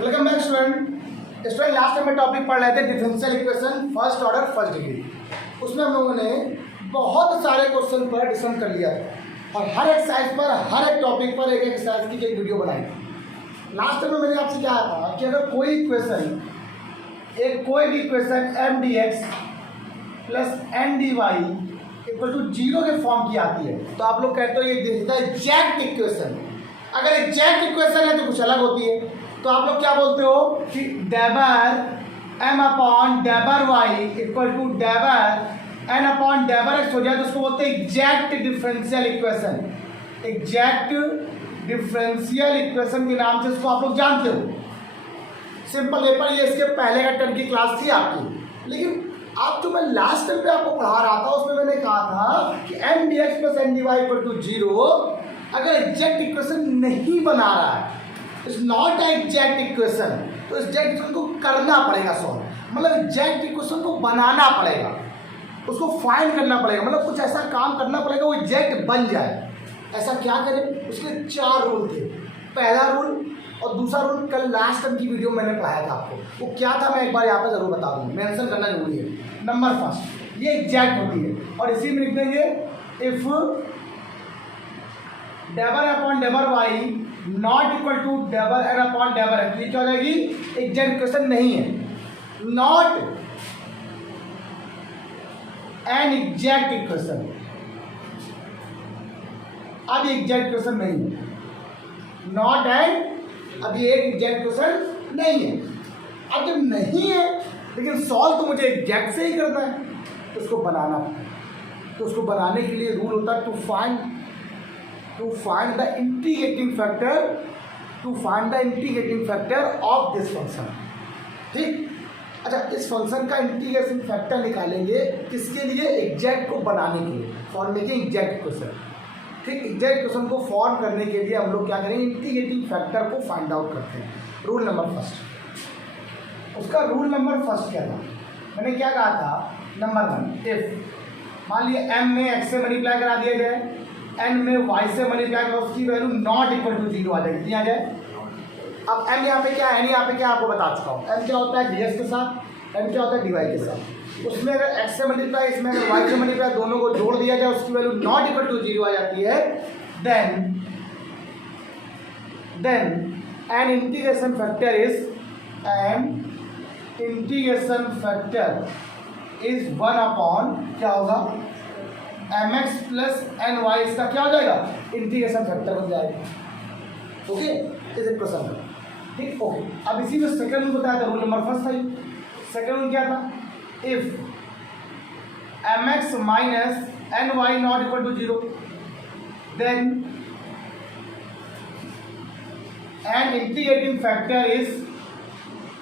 Welcome back student last time में topic पढ़ रहे थे differential equation first order first degree. उसमें हम लोगों ने बहुत सारे क्वेश्चन पर डिस्कस कर लिया और हर एक साइज पर हर एक टॉपिक पर एक एक साइज की एक वीडियो बनाई। लास्ट टाइम में मैंने आपसे क्या कहा कि अगर कोई इक्वेशन कोई भी equation M D X plus N D Y equal to zero के फॉर्म की आती है तो आप लोग कहते हो ये एग्जैक्ट इक्वेशन। अगर एग्जैक्ट इक्वेशन है तो कुछ अलग होती है, तो आप लोग क्या बोलते हो कि del M upon del Y equal to del N upon del X हो जाए तो उसको बोलते हैं exact differential equation. Exact differential equation के नाम से इसको आप लोग जानते हो। सिंपल पेपर ये इसके पहले का टर्म की क्लास थी आपकी, लेकिन आप जो मैं लास्ट टाइम पे आपको पढ़ा रहा था उसमें मैंने कहा था कि M D X plus N D Y equal to zero अगर एग्जैक्ट इक्वेशन नहीं बना रहा है, इट्स नॉट एग्जैक्ट इक्वेशन, तो एग्जैक्ट इक्वेशन को करना पड़ेगा सॉल्व, मतलब एग्जैक्ट इक्वेशन को बनाना पड़ेगा, उसको फाइंड करना पड़ेगा, मतलब कुछ ऐसा काम करना पड़ेगा वो एग्जैक्ट बन जाए। ऐसा क्या करें, उसके 4 रूल थे। पहला रूल और दूसरा रूल कल लास्ट टाइम की वीडियो मैंने पढ़ाया था आपको, वो क्या था मैं एक बार यहाँ पे जरूर बता दूँ, मेंशन करना जरूरी है। नंबर फर्स्ट ये एग्जैक्ट होती है और इसी में लिख देंगे if del upon del Y not equal to del N upon del X, ये क्या हो जाएगी, एग्जैक्ट इक्वेशन नहीं है, नॉट एन एग्जैक्ट इक्वेशन। अब एग्जैक्ट इक्वेशन नहीं है, नॉट एन, अब ये एक एग्जैक्ट इक्वेशन नहीं है। अब जब नहीं है लेकिन सॉल्व तो मुझे एग्जैक्ट से ही करना है तो उसको बनाना, तो उसको बनाने के लिए रूल होता है to find the integrating factor of this function. ठीक, अच्छा इस फंक्शन का इंटीग्रेशन फैक्टर निकालेंगे किसके लिए, एग्जैक्ट को बनाने के लिए, फॉर मेकिंग एग्जैक्ट इक्वेशन। ठीक, एग्जैक्ट इक्वेशन को फॉर्म करने के लिए हम लोग क्या करेंगे, इंटीग्रेटिंग फैक्टर को फाइंड आउट करते हैं। रूल नंबर फर्स्ट, उसका रूल नंबर फर्स्ट क्या था, मैंने क्या कहा था, नंबर 1 इफ मान लिया m में x से मल्टीप्लाई करा दिया जाए, n में y से मल्टीप्लाई करा, उसकी value not equal to zero आ जाएगी, कितनी आ जाए। अब m यहाँ पे क्या है, n यहाँ पे क्या आपको बता चुका हूँ, m क्या होता है dx के साथ, m क्या होता है dy के साथ। उसमें अगर x से मल्टीप्लाई, इसमें अगर y से मल्टीप्लाई, दोनों को जोड़ दिया जाए उसकी value not equal to zero आ जाती है, then an integration factor is 1 upon क्या होगा, mx प्लस एन वाई, इसका क्या हो जाएगा, इंटीग्रेशन फैक्टर बन जाएगा। ओके, इस इक्वेशन में ठीक। ओके, अब इसी में सेकंड रूल बताया था, रूल नंबर फर्स्ट था। सेकंड रूल क्या था, if mx minus N Y not equal to zero, then an integrating factor is,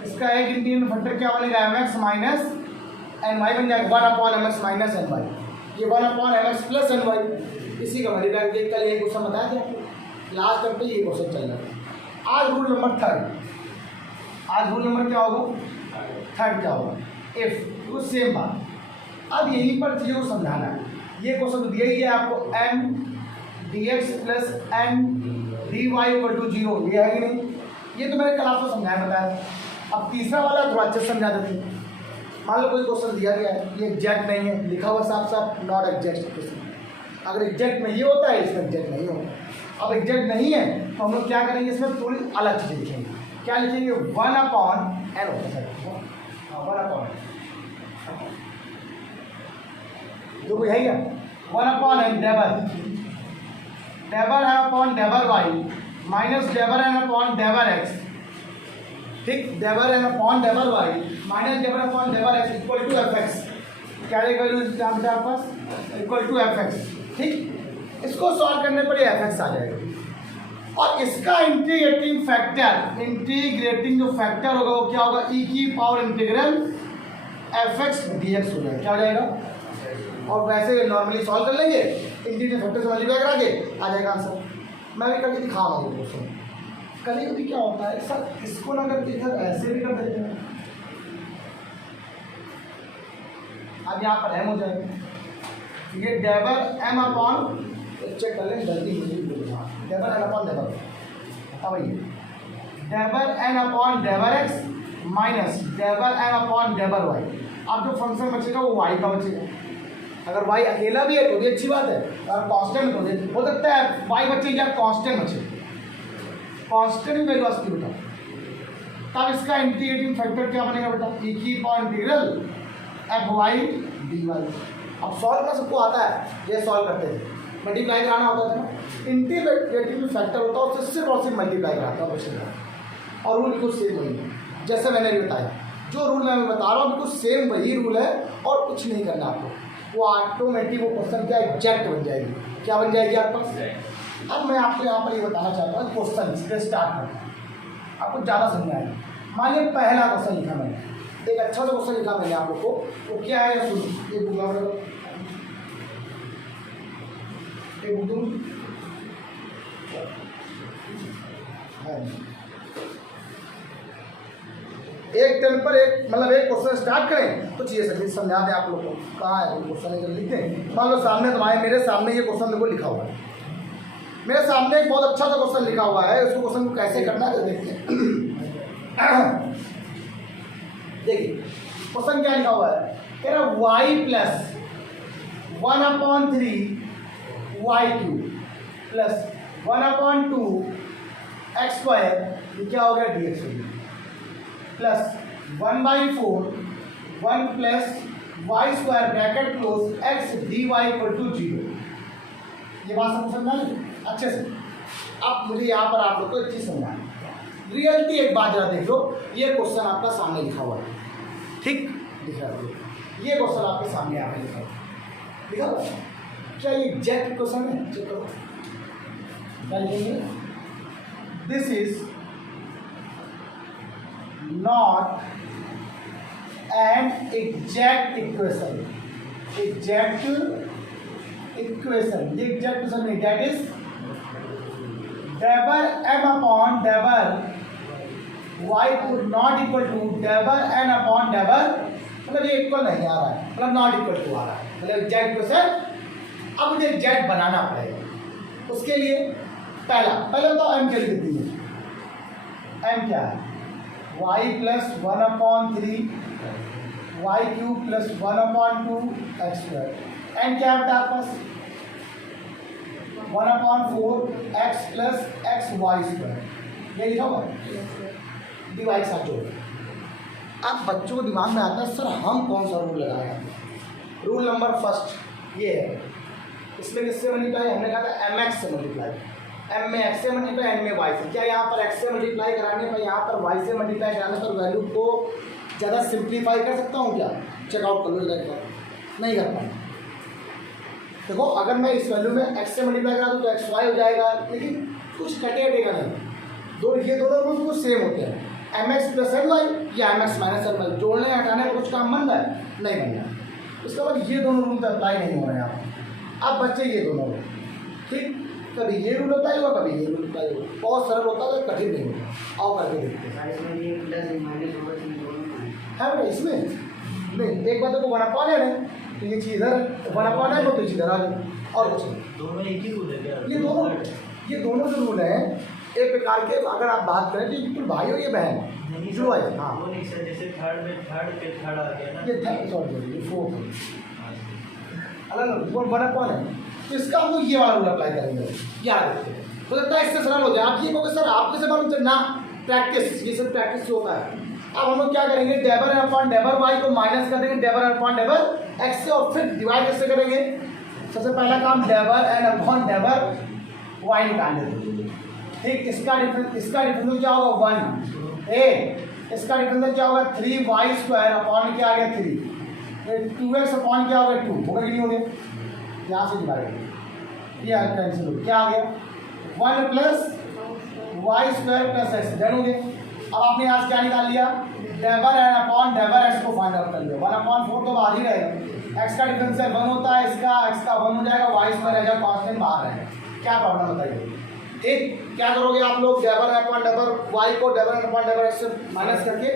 इसका एक इंटीग्रेटिंग फैक्टर क्या बनेगा, mx माइनस एन वाई बन जाएगा, 1 upon mx minus N Y, ये 1 upon mx plus N Y, इसी का मल्टीप्लाई करके कल ये क्वेश्चन बताया था, लास्ट टाइम पे ये क्वेश्चन चल रहा है। आज रूल नंबर थर्ड, आज रूल नंबर क्या होगा, थर्ड क्या होगा, इफ, तो सेम बात। अब यहीं पर चीज़ों को समझाना है, ये क्वेश्चन तो दिया ही है आपको, m dx plus n dy equal to zero, ये है कि नहीं, ये तो मैंने क्लास में समझाया बताया। अब तीसरा वाला थोड़ा अच्छे से समझा देते हैं। मान लो कोई क्वेश्चन दिया गया है, ये एग्जैक्ट नहीं है, लिखा हुआ साफ साफ नॉट एग्जैक्ट क्वेश्चन। अगर एग्जैक्ट में ये होता है, इसमें एग्जैक्ट नहीं होता। अब एग्जैक्ट नहीं है तो हम लोग क्या करेंगे, इसमें थोड़ी अलग चीज़ें लिखेंगे। क्या लिखेंगे, 1 अपॉन एन होता है, 1 अपॉन, जो कोई है क्या, 1 अपॉन एन डेबर है upon del Y minus del N upon del X. ठीक, del N upon del Y minus del upon del X equal to F X, क्या वैल्यू आपके पास, इक्वल टू एफ एक्स। ठीक, इसको solve करने पर F x आ जाएगा और इसका इंटीग्रेटिंग जो फैक्टर होगा वो क्या होगा, ई की power integral F x D X हो जाएगा, क्या हो जाएगा। और वैसे नॉर्मली सॉल्व कर लेंगे, इंटीग्रेटिंग फैक्टर से मल्टीप्लाई करा के आ जाएगा आंसर। मैं भी करके दिखा रहा हूँ दोस्तों, कभी कभी क्या होता है सर, इसको ना करके इधर ऐसे भी कर देते हैं, अब यहाँ पर एम हो जाएगा, ये डेबर एम अपॉन, चेक कर लें गलती मुझे, डेबर एम अपॉन डेबर, अब ये del N upon del X minus del N upon del Y. अब जो फंक्शन बचेगा वो वाई का बचेगा। अगर वाई अकेला भी है तो भी अच्छी बात है, अगर कांस्टेंट हो सकता है वाई बचे या कांस्टेंट बचे, कांस्टेंट वैल्यू आ सकती बेटा। तब इसका इंटीग्रेटिंग फैक्टर क्या बनेगा बेटा, ई की power integral F Y D Y. अब सॉल्व करना सबको आता है, ये सॉल्व करते थे, मल्टीप्लाई कराना होता था ना, इंटीग्रेटिंग फैक्टर होता है उससे सिर्फ और सिर्फ मल्टीप्लाई कराता है बच्चे। और रूल बिल्कुल सेम वही है जैसे मैंने भी बताया, जो रूल मैं बता रहा हूँ बिल्कुल सेम वही रूल है और कुछ नहीं करना आपको, वो ऑटोमेटिक वो क्वेश्चन क्या एग्जैक्ट बन जाएगी। क्या बन जाएगी आपके पास। अब मैं आपको यहाँ पर ये बताना चाहता हूँ क्वेश्चन से स्टार्ट करना, आपको ज़्यादा समझ आएगा। मान लीजिए पहला क्वेश्चन लिखा मैंने, एक अच्छा सा क्वेश्चन लिखा मैंने आप लोग को, वो क्या है सुन, ये बुक एक टर्न पर एक मतलब एक क्वेश्चन स्टार्ट करें तो चीज़ें सभी समझा दें आप लोग को। कहाँ है क्वेश्चन है, लिखते हैं। मान लो सामने तुम्हारे मेरे सामने ये क्वेश्चन देखो लिखा हुआ है, मेरे सामने एक बहुत अच्छा सा क्वेश्चन लिखा हुआ है, उसको क्वेश्चन को कैसे करना है देखते हैं। देखिए क्वेश्चन क्या लिखा हुआ है, कह रहा Y plus 1/3 Y cube plus 1/2 X square, ये क्या हो गया डी एक्स हो गया, plus 1/4 1 plus Y square bracket close X D Y equal to 0। ये बात समझ समझा अच्छे से। अब मुझे यहाँ पर आप लोग को एक चीज़ समझना है, रियलिटी एक बात जरा देख लो, ये क्वेश्चन आपका सामने लिखा हुआ है, ठीक दिख रहा है, ये क्वेश्चन आपके सामने यहाँ पे लिखा हुआ है, क्या ये एग्जैक्ट क्वेश्चन है, चेक करो क्या लिखेंगे, this is not an exact equation, exact equation, ये एग्जैक्ट इक्वेशन नहीं, that is del M upon del Y को not equal to del N upon del, मतलब ये इक्वल नहीं आ रहा है, मतलब नॉट इक्वल टू आ रहा है, मतलब एग्जैक्ट इक्वेशन। अब मुझे एग्जैक्ट बनाना पड़ेगा, उसके लिए पहले तो एम क्या लिखती है, एम क्या है, Y plus 1/3 Y cube plus 1/2 X square, M क्या है बेटा आपके पास 1/4 X plus X Y square, ये लिखा हुआ डिवाइड साथ जोड़। अब बच्चों को दिमाग में आता है सर हम कौन सा रूल लगाए, रूल नंबर फर्स्ट ये है, इसमें किससे मल्टीप्लाई, हमने कहा था एम एक्स से मल्टीप्लाई, एम में एक्स से मल्टीप्लाई एम में वाई से। क्या यहाँ पर एक्स से मल्टीप्लाई कराने पर यहाँ पर वाई से मल्टीप्लाई कराने पर वैल्यू को ज़्यादा सिंप्लीफाई कर सकता हूँ क्या, चेकआउट कर लो जरा, नहीं कर पाऊँ। देखो अगर मैं इस वैल्यू में एक्स से मल्टीप्लाई करा दूँ तो एक्स वाई हो जाएगा, लेकिन कुछ कटेगा नहीं, ये दोनों रूल कुछ सेम होते हैं, M X plus M Y या M X minus M Y, जोड़ने हटाने में कुछ काम बन रहा है, नहीं बन रहा है। उसके बाद ये दोनों रूल तो अप्लाई नहीं हो रहे हैं यहाँ पर। अब बच्चे ये दोनों रूल, ठीक, कभी ये रूल अप्लाई हुआ कभी ये रूल अप्लाई हुआ, बहुत सरल होता है, कठिन नहीं होता। आओ करके देखते हैं बेटा, इसमें नहीं एक बात को 1/n है तो ये चीज़ इधर 1/n है तो इधर आ गई, और कुछ दोनों एक ही रूल है क्या? ये दोनों जो रूल हैं एक प्रकार के, अगर आप बात करें तो बिल्कुल भाई हो ये बहन जो है। हाँ वो नहीं सर, जैसे थर्ड में थर्ड आ गया ना, ये थर्ड सॉरी ये फोर्थ अलग 1/n है, तो इसका हम लोग ये वाला रूल अप्लाई करेंगे, याद रखिए। हो सकता है इससे सरल हो जाए, आप ये कहोगे सर आपके से मालूम चल ना, प्रैक्टिस, ये सब प्रैक्टिस से होता है। अब हम लोग क्या करेंगे, डेबर एन अपॉन डेबर वाई को माइनस कर देंगे डेबर एन अपॉन डेबर एक्स से, और फिर डिवाइड कैसे करेंगे, सबसे पहला काम डेबर एन अपॉन डेबर वाई निकाल देंगे, ठीक। इसका डिफरेंस क्या होगा 1 ए, इसका डिफरेंस क्या होगा 3 वाई स्क्वायर अपॉन क्या आ गया 3, 2x अपॉन क्या होगा 2, होगा कि नहीं हो गया, यहाँ से डिवाइड ये कैंसिल हो, क्या आ गया 1 plus Y square plus X, done हो गया। अब आपने आज क्या निकाल लिया, del N upon del X को फाइंड आउट कर लिया, 1/4 तो बाहर ही रहेगा, एक्स का डिफरेंस 1 होता है, इसका एक्स का 1 हो जाएगा, वाई स्क्वायर रहेगा कांस्टेंट बाहर रहेगा। क्या प्रॉब्लम बताइए, ठीक। क्या करोगे आप लोग, डेबर एन अपॉन डेबर वाई को डेबर एन अपॉन डेबर एक्स से माइनस करके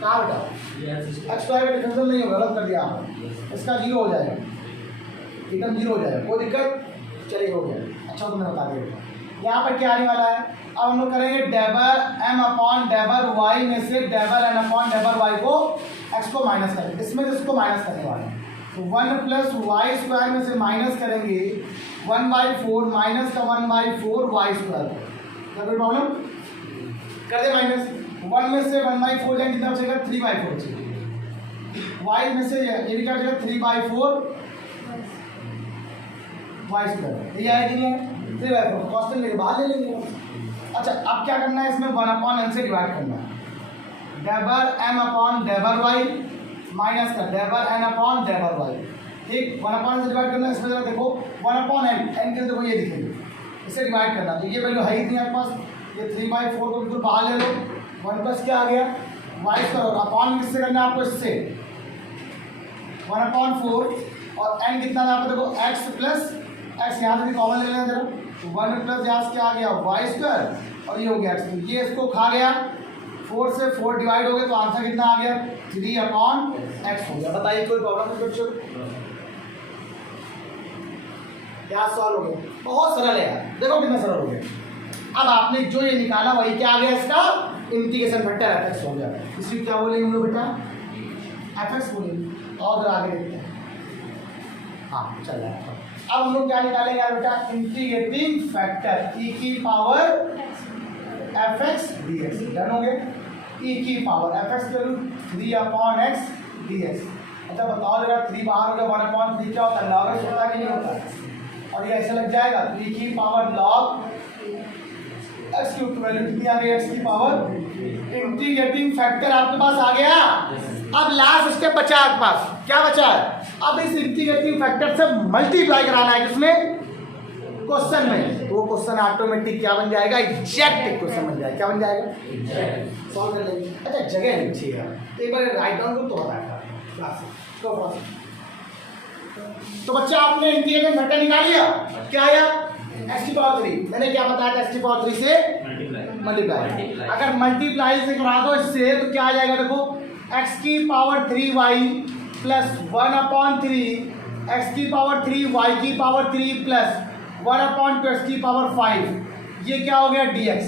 कहाँ बेटा एक्स स्क्वायर का डिफरेंस नहीं होगा, गलत कर दिया आपने, इसका 0 हो जाएगा, एकदम 0 हो जाएगा, कोई दिक्कत, चलिए हो गया। अच्छा तो मैं बता दिया यहाँ पर क्या आने वाला है, अब हम लोग करेंगे डेबर m अपॉन डेबर y में से डेबर n अपॉन डेबर y को x को माइनस करेंगे, इसमें से इसको माइनस करने वाले हैं। तो 1 प्लस वाई स्क्वायर में से माइनस करेंगे 1/4 माइनस का 1/4 वाई स्क्वायर। क्या कोई प्रॉब्लम? कर दे माइनस। 1 में से 1/4 जाएंगे, कितना बचेगा? 3/4 बचेगा। वाई में से ये भी क्या बचेगा? 3/4 वाई स्क्वायर। ये आया कि नहीं है? 3/4 कॉन्स्टेंट लेके बाहर ले लेंगे। अच्छा, अब क्या करना है, इसमें 1/n से डिवाइड करना है। डेबर m upon del y minus का डेबर n अपॉन डेबर y। ठीक, 1/n से डिवाइड करना है। इसमें जरा देखो 1/n, n के देखो ये लिखेंगे, इसे डिवाइड करना। तो ये वैल्यू है ही नहीं आपके पास, ये 3/4 को बिल्कुल बाहर ले लो। 1 प्लस क्या आ गया? Y square. अपॉन किससे करना है आपको? इससे 1/4 और n कितना है आपको? देखो x प्लस x, यहाँ से भी कॉमन ले लेना जरा। 1 प्लस यहाँ से क्या आ गया? वाई स्क्वायर और ये हो गया x। तो ये इसको खा गया, 4 से 4 डिवाइड हो गया, तो आंसर कितना आ गया? 3/x हो गया। बताइए कोई प्रॉब्लम है बच्चों? क्या सॉल्व हो गया? बहुत सरल है यार, देखो कितना सरल हो गया। अब आपने जो ये निकाला वही क्या आ गया? इसका इंटीग्रेशन फैक्टर fx हो गया। इसी क्या बोलेंगे हम लोग बेटा? fx बोलेंगे। और आगे देखते हैं। हाँ चल रहा है। अब हम लोग क्या निकालेंगे यार बेटा? इंटीग्रेटिंग फैक्टर e की पावर fx dx। डन हो गया। e की पावर fx की वैल्यू 3/x dx। अच्छा बताओ जरा, 3 बाहर हो गया, 1/3 क्या होता है? लॉग x होता है कि नहीं होता? और ये ऐसे लग जाएगा, तो e की पावर लॉग x की वैल्यू कितनी आ गई? x की पावर। इंटीग्रेटिंग फैक्टर आपके पास आ गया। अब लास्ट स्टेप बचा आपके पास, क्या बचा है? अब इस इंटीग्रेटिंग फैक्टर से मल्टीप्लाई कराना है किसमें? क्वेश्चन में। तो वो क्वेश्चन ऑटोमेटिक क्या बन जाएगा? एग्जैक्ट क्वेश्चन बन जाएगा। क्या बन जाएगा? सॉल्व कर लेंगे। अच्छा जगह नहीं चाहिए यार, एक बार राइट डाउन को तो बताया क्लास तो तो बच्चा आपने इंटीग्रेटिंग फैक्टर निकाल लिया। क्या आया? x की पावर 3। मैंने क्या बताया था? x की पावर 3 से मल्टीप्लाई। अगर मल्टीप्लाई से करा दो इससे तो क्या आ जाएगा? देखो x की पावर 3y प्लस 1/3 x की पावर 3 y की पावर 3 प्लस 1/2 x की पावर 5। ये क्या हो गया? dx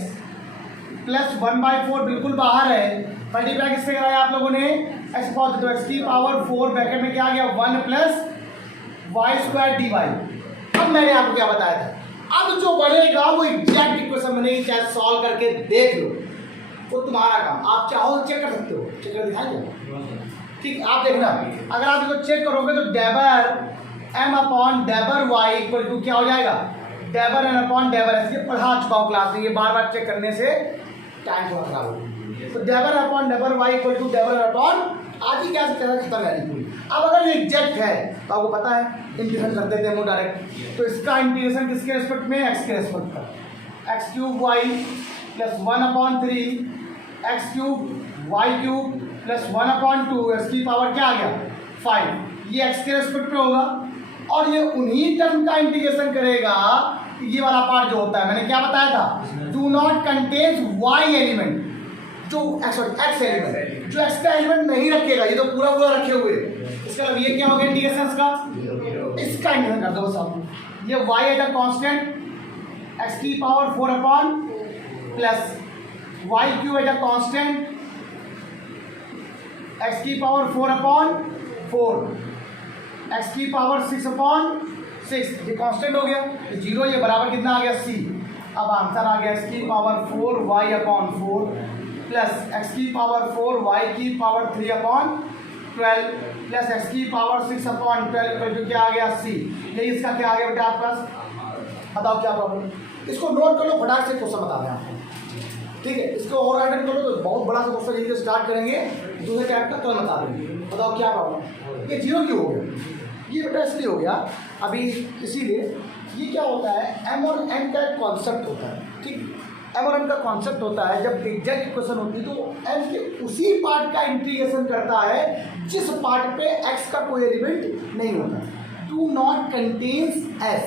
प्लस 1/4 बिल्कुल बाहर है। मल्टीप्लाई किससे कराया आप लोगों ने? x पावर, तो x की पावर 4 ब्रैकेट में क्या आ गया? 1 प्लस वाई स्क्वायर dy। अब मैंने आपको क्या बताया था? अब जो बनेगा वो एग्जैक्ट इक्वेशन बनेगी, चाहे सॉल्व करके देख लो, वो तुम्हारा काम। आप चाहो तो चेक कर सकते हो, चेक कर दिखाएंगे। ठीक, आप देखना, अगर आप इसको चेक करोगे तो del m upon del y equal to क्या हो जाएगा? Del n upon del s। ये पढ़ा चुका हूँ क्लास में, ये बार बार चेक करने से टाइम थोड़ा खराब हो। तो del upon del y equal to del upon, आज ही क्या खत्म है। अब अगर ये एग्जैक्ट है तो आपको पता है इंटीग्रेशन कर देते हैं हम डायरेक्ट। तो इसका इंटीग्रेशन किसके रेस्पेक्ट में? x के रेस्पेक्ट पर। x cube y plus 1/3 x cube y cube plus 1/2 x की पावर क्या आ गया? 5। ये x के रेस्पेक्ट पे होगा और ये उन्हीं टर्म का इंटीग्रेशन करेगा। ये वाला पार्ट जो होता है, मैंने क्या बताया था? Do not contain y element, जो x एलिमेंट, जो x का एलिमेंट नहीं रखेगा। ये तो पूरा पूरा रखे हुए, इसका मतलब ये क्या हो गया इंटीग्रेशन का? इसका इंटीग्रेशन कर दो सब। ये y as a constant x की power 4 plus y cube as a constant x की पावर 4 x की पावर 6 ये कांस्टेंट हो गया। तो 0 ये बराबर कितना आ गया? c। अब आंसर आ गया x की पावर 4y/4 प्लस x की पावर 4y की पावर 3/12 प्लस x की पावर 6/12 क्या आ गया? c। ये इसका क्या आ गया बेटा आपके पास? बताओ क्या प्रॉब्लम? इसको नोट कर लो, फटाक से क्वेश्चन बता दें आपको। ठीक है, इसको और अटेंड करो तो बहुत बड़ा सा क्वेश्चन यही स्टार्ट करेंगे, दूसरे टाइप का तुरंत बता देंगे। बताओ क्या प्रॉब्लम? ये 0 क्यों हो गया? ये बेटा इसलिए हो गया अभी, इसीलिए ये क्या होता है, m और n का एक कॉन्सेप्ट होता है। ठीक, m और n का कॉन्सेप्ट होता है, जब एग्जैक्ट इक्वेशन होती है तो m के उसी पार्ट का इंटीग्रेशन करता है जिस पार्ट पे x का कोई एलिमेंट नहीं होता। Do not contains x,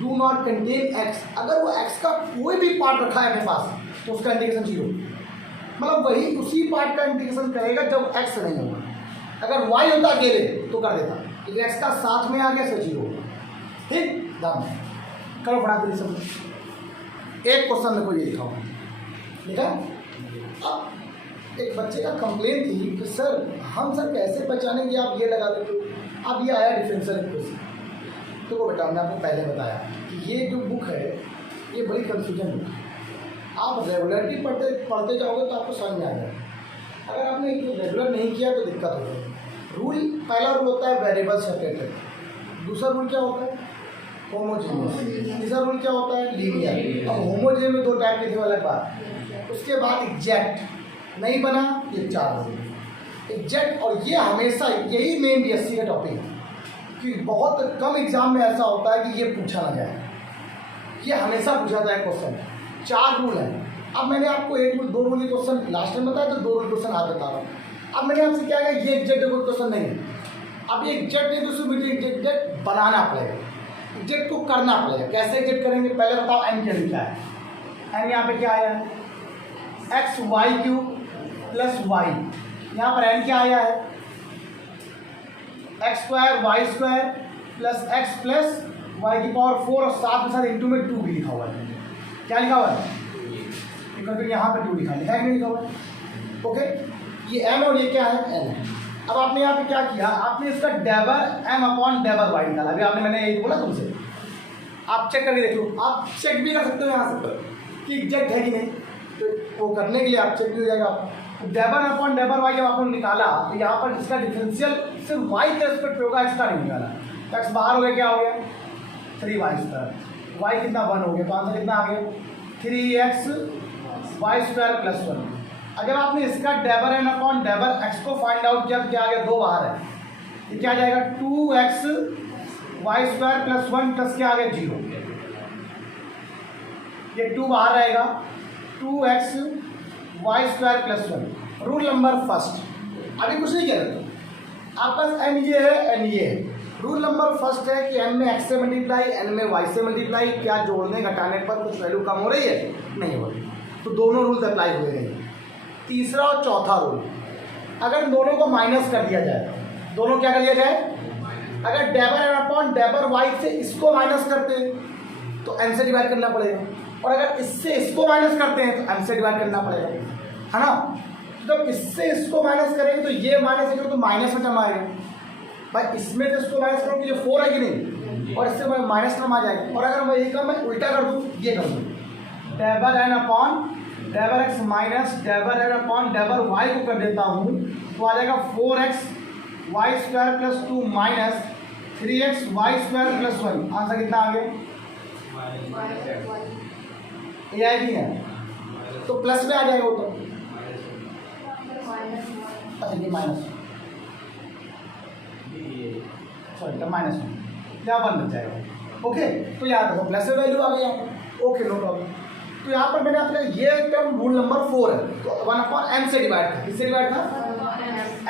do not contain x। अगर वो x का कोई भी पार्ट रखा है अपने पास तो उसका इंटीग्रेशन 0, मतलब वही उसी पार्ट का इंटीग्रेशन करेगा जब x नहीं होगा। अगर y होता अकेले तो कर देता, लेकिन x का साथ में आ गया तो 0 होगा। ठीक, दाम करो फटाफट सब। एक क्वेश्चन देखो ये लिखा हुआ है, ठीक है। अब एक बच्चे का कंप्लेन थी कि सर हम सर कैसे पहचानेंगे, आप ये लगा देते हो। अब ये आया डिफरेंशियल इक्वेशन। तो वो बेटा मैंने आपको पहले बताया कि ये जो बुक है ये बड़ी कंफ्यूजन बुक है। आप रेगुलरिटी पढ़ते जाओगे तो आपको समझ में आ जाएगा। अगर आपने रेगुलर नहीं किया तो दिक्कत होगी। रूल, पहला रूल होता है वेरिएबल सेपरेटेड, दूसरा रूल क्या होता है होमोजीनियस, तीसरा रूल क्या होता है लीनियर। अब होमोजीनियस में 2 टाइप की थी अलग बात। उसके बाद एग्जैक्ट नहीं बना, ये 4 रूल एग्जैक्ट। और ये हमेशा यही मेन बीएससी का टॉपिक है कि बहुत कम एग्जाम में ऐसा होता है कि ये पूछा ना जाए, ये हमेशा पूछा जाए क्वेश्चन। 4 रूल है। अब मैंने आपको 1 रूल 2 रूल के क्वेश्चन लास्ट में बताया, तो 2 रूल क्वेश्चन आज बता रहा हूँ। अब मैंने आपसे क्या कहा, ये एग्जैक्ट कोई क्वेश्चन नहीं है। अब ये एग्जैक्ट नहीं तो उसको मुझे एग्जैक्ट बनाना पड़ेगा, एग्जैक्ट को करना पड़ेगा। कैसे एग्जैक्ट करेंगे, पहले बताओ एन क्या लिखा है। एन यहाँ पे क्या आया है, X Y cube plus Y. यहाँ पर एन क्या आया है, X square Y square plus X plus Y की पावर 4 और साथ के साथ इंटू में 2 भी लिखा हुआ है। क्या लिखा हुआ है, यहाँ पे 2 लिखा है कि नहीं लिखा हुआ है। ओके, ये एम और ये क्या है एन है। अब आपने यहाँ पे क्या किया, आपने इसका डेबर एम अपॉन डेबर वाई निकाला। अभी आपने मैंने यही बोला तुमसे, आप चेक करके देख लो। आप चेक भी कर सकते हो यहाँ से कि एग्जैक्ट है कि नहीं, तो वो करने के लिए आप चेक भी हो जाएगा। डेबर अपॉन डेबर वाई जब आपने निकाला तो यहाँ पर इसका डिफरेंशियल सिर्फ वाई के रेस्पेक्ट पे होगा, एक्स का नहीं निकाला। एक्स बाहर हो गया, क्या हो गया 3y²। वाई कितना 1 हो गया, तो आंसर कितना आ गया 3xy² प्लस 1। अगर आपने इसका डेबर एन अपॉन डेबर एक्स को फाइंड आउट किया तो क्या आ गया, 2 बाहर है, ये क्या आ जाएगा 2xy² प्लस 1 प्लस क्या आ गया 0। ये 2 बाहर रहेगा, 2xy² plus 1। Rule number first, अभी कुछ नहीं किया, आपका एन ये है एन ये है। रूल नंबर फर्स्ट है कि एन में एक्स से मल्टीप्लाई, एन में वाई से मल्टीप्लाई, क्या जोड़ने घटाने पर कुछ वैल्यू कम हो रही है, नहीं हो रही, तो दोनों रूल्स अप्लाई हुए हैं। तीसरा और चौथा रूल, अगर दोनों को माइनस कर दिया जाए, दोनों क्या कर दिया जाए, अगर डेबर एन अपॉन डेबर वाई से इसको माइनस करते हैं तो एन से डिवाइड करना पड़ेगा, और अगर इससे इसको माइनस करते हैं तो एन से डिवाइड करना पड़ेगा, है ना। जब इससे इसको माइनस करेंगे तो ये माइनस है तो माइनस में टर्म आएगा भाई, इसमें तो इसको माइनस करूँ तो ये 4 है कि नहीं, और इससे माइनस टर्म आ जाएगा। और अगर मैं ये मैं उल्टा कर दूँ, ये कर दूँ, del N upon del X minus del N upon del Y को कर देता हूँ तो आ जाएगा 4xy² plus 2 minus 3xy² plus 1। Answer कितना आ गया, ये आई नहीं है तो प्लस में आ जाएगा वो, तो अच्छा ये माइनस सॉरी तो माइनस में यहाँ 1 बच जाएगा। ओके, तो यहाँ देखो प्लस में वैल्यू आ गई यहाँ पर, ओके नो प्रॉब्लम। तो यहाँ पर मैंने अपने ये टर्म रूल नंबर 4 है, तो 1/m से डिवाइड था, किससे डिवाइड था,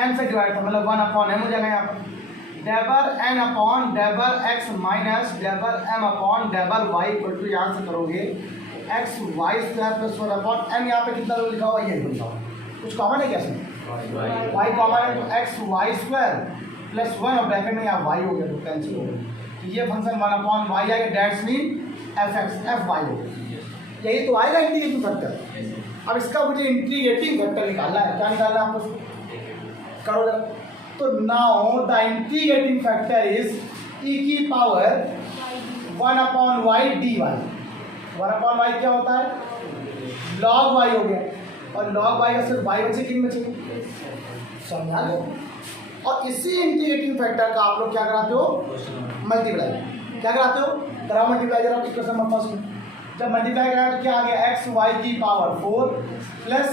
m से डिवाइड था, मतलब 1/m हो जाएगा यहाँ पर। Del n upon del x minus del m upon del y equal to, यहाँ से करोगे xy² प्लस 1/m। यहाँ पे कितना लिखा हुआ, ये लिखा हुआ, कुछ कॉमन है क्या इसमें, y कॉमन है तो xy² प्लस 1 और ब्रैकेट में यहाँ y हो गया तो कैंसिल हो गया, तो ये फंक्शन 1/y आ गया, डेट्स मीन fy हो गया। यही तो आएगा इंटीग्रेटिंग फैक्टर। अब इसका मुझे इंटीग्रेटिंग फैक्टर निकालना है, क्या निकालना है आपको, करो जरा। तो now the integrating factor is e की पावर 1/y dy। 1/y क्या होता है, log y हो गया, और log y का सिर्फ y बचे, किन बचे, समझा लो। और इसी इंटीग्रेटिंग फैक्टर का आप लोग क्या कराते हो, मल्टीप्लाई, क्या कराते हो, कराओ मल्टीप्लाई जरा इक्वेशन नंबर फर्स्ट में। जब मल्टीप्लाई कराया तो क्या आ गया, एक्स वाई की पावर 4 प्लस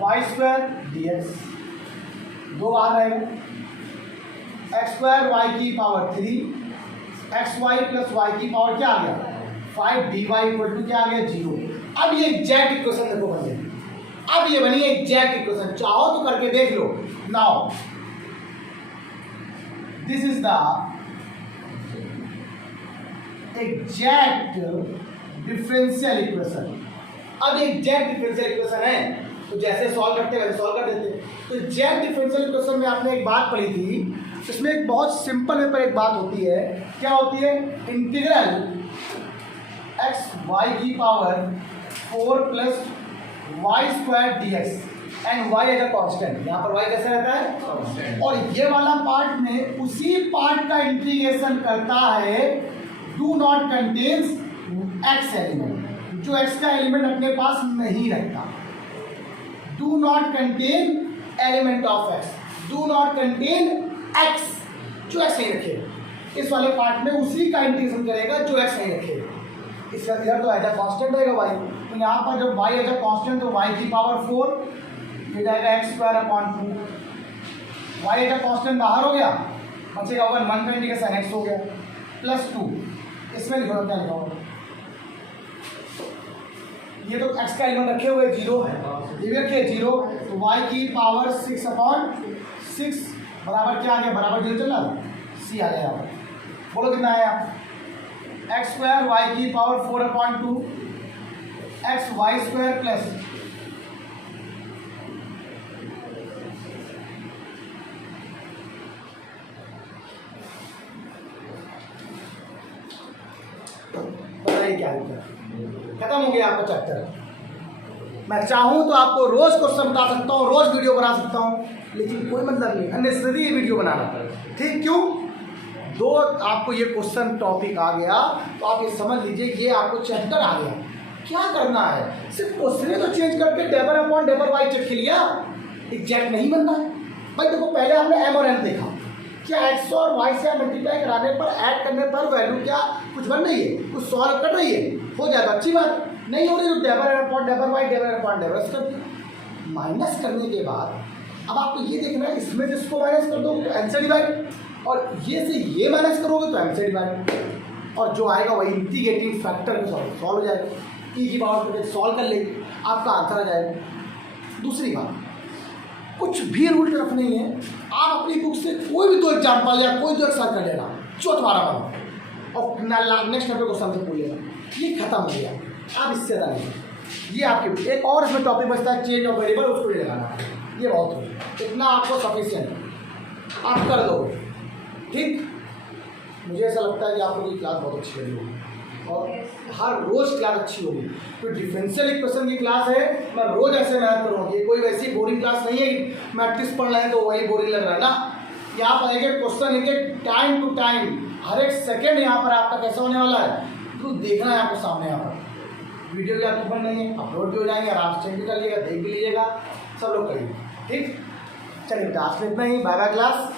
y² dx, 2 बाहर रहेगा, x² y की पावर 3 xy प्लस y की पावर क्या आ गया 5 dy इक्वल टू क्या आ गया 0। अब ये एग्जैक्ट इक्वेशन देखो बनी, अब ये बनी एग्जैक्ट इक्वेशन, चाहो तो करके देख लो। Now this is the exact differential equation. अब एग्जैक्ट डिफरेंशियल इक्वेशन है तो जैसे सॉल्व करते वैसे सॉल्व कर देते। तो एग्जैक्ट डिफरेंशियल इक्वेशन में आपने एक बात पढ़ी थी, इसमें एक बहुत सिंपल वे पर एक बात होती है, क्या होती है, इंटीग्रल एक्स वाई की power 4 plus Y square D X and Y as a constant. यहाँ पर वाई कैसे रहता है, और ये वाला पार्ट में उसी पार्ट का इंटीग्रेशन करता है do not contains x element, जो एक्स का एलिमेंट अपने पास नहीं रखता। Do not contain element of x, do not contain x, जो एक्स नहीं रखे। इस वाले पार्ट में उसी का इंटीग्रेशन करेगा जो एक्स नहीं रखे। इसका इधर तो एज अ कांस्टेंट रहेगा वाई, तो यहाँ पर जब वाई एज अ कांस्टेंट तो वाई की पावर 4 ये जाएगा X square upon 2। Y as a constant बाहर हो गया, बचेगा 1 का इंटीग्रेशन एक्स हो गया प्लस 2। इसमें लिखो क्या लिखा होगा, ये तो एक्स का एलिमेंट रखे हुए 0 है, ये भी रखे 0, तो वाई की पावर 6 अपॉन 6 बराबर क्या आ गया, बराबर 0 चला सी आ गया यहाँ पर। बोलो कितना आया, एक्स स्क्वायर वाई की power 4 upon 2 X Y square plus बताइए क्या लिखा। खत्म हो गया आपका चैप्टर। मैं चाहूँ तो आपको रोज क्वेश्चन बता सकता हूँ, रोज वीडियो बना सकता हूँ, लेकिन कोई मतलब नहीं अननेसेसरी वीडियो बनाना। ठीक, क्यों? दो आपको ये क्वेश्चन टॉपिक आ गया तो आप ये समझ लीजिए ये आपको चैप्टर आ गया। क्या करना है, सिर्फ क्वेश्चन तो चेंज करके डेबर अपॉन डेबर वाई चेक के लिया, एग्जैक्ट नहीं बनना है भाई। देखो पहले हमने एम और एन देखा, क्या एक्स और वाई से मल्टीप्लाई कराने पर ऐड करने पर वैल्यू क्या कुछ बन रही है, कुछ सॉल्व कर रही है, हो जाएगा अच्छी बात। नहीं हो रही तो del upon del Y, डेबर upon डेबर कर दिया। माइनस करने के बाद अब आपको ये देखना है, इसमें से इसको माइनस कर दो तो एन से डिवाइड, और ये से ये माइनस करोगे तो एम से डिवाइड, और जो आएगा वही इंटीग्रेटिंग फैक्टर में सॉल्व हो जाएगा। ई की पावर करके सॉल्व कर लेंगे, आपका आंसर आ जाएगा। दूसरी बात, कुछ भी रूल टफ नहीं है, आप अपनी बुक से कोई भी 2 एग्जाम्पल या कोई 2 एक्सर कर लेना जो तुम्हारा बनो, और नेक्स्ट टॉपिक को समझ पूछ लेना, ये खत्म हो गया। आप इससे ज़्यादा नहीं, ये आपके एक और इसमें टॉपिक बचता है चेंज ऑफ वेरिएबल, उसको भी लगाना है, ये बहुत हो, इतना आपको सफिशिएंट आप कर दोगे। ठीक, मुझे ऐसा लगता है कि आप लोगों की क्लास बहुत अच्छी लगी होगी और हर रोज़ क्लास अच्छी होगी। तो डिफरेंशियल इक्वेशन की क्लास है, मैं रोज़ ऐसे मेहनत करूँगा। ये कोई वैसी बोरिंग क्लास नहीं है कि मैट्रिक्स पढ़ रहे हैं तो वही बोरिंग लग रहा है ना। यहाँ पर एक एक क्वेश्चन, एक एक टाइम टू टाइम, हर एक सेकेंड यहाँ पर आपका कैसा होने वाला है तो देखना है आपको सामने। यहाँ पर वीडियो की आपको बंद नहीं है, अपलोड भी हो जाएंगे, आराम से चेक भी कर लीजिएगा, देख भी लीजिएगा, सब लोग करिए। ठीक, चलिए क्लास में इतना ही, बाय बाय क्लास।